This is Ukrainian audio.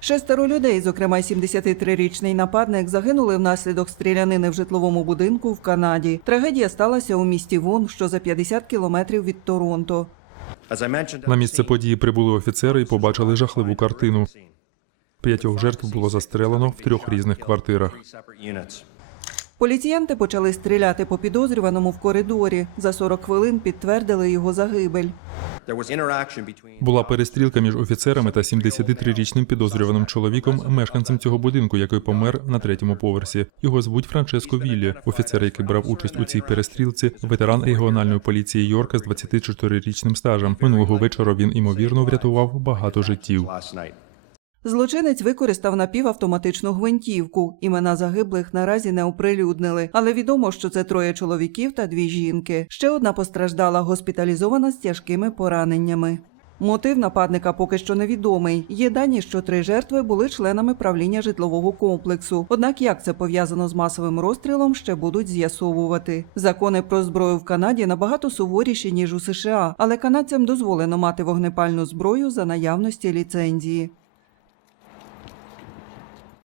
Шестеро людей, зокрема й 73-річний нападник, загинули внаслідок стрілянини в житловому будинку в Канаді. Трагедія сталася у місті Вон, що за 50 кілометрів від Торонто. На місце події прибули офіцери і побачили жахливу картину. П'ятьох жертв було застрелено в трьох різних квартирах. Поліціянти почали стріляти по підозрюваному в коридорі. За 40 хвилин підтвердили його загибель. Була перестрілка між офіцерами та 73-річним підозрюваним чоловіком, мешканцем цього будинку, який помер на третьому поверсі. Його звуть Франческо Віллі. Офіцер, який брав участь у цій перестрілці, ветеран регіональної поліції Йорка з 24-річним стажем. Минулого вечора він імовірно врятував багато життів. Злочинець використав напівавтоматичну гвинтівку. Імена загиблих наразі не оприлюднили, але відомо, що це троє чоловіків та дві жінки. Ще одна постраждала, госпіталізована з тяжкими пораненнями. Мотив нападника поки що невідомий. Є дані, що три жертви були членами правління житлового комплексу. Однак як це пов'язано з масовим розстрілом, ще будуть з'ясовувати. Закони про зброю в Канаді набагато суворіші ніж у США, але канадцям дозволено мати вогнепальну зброю за наявності ліцензії.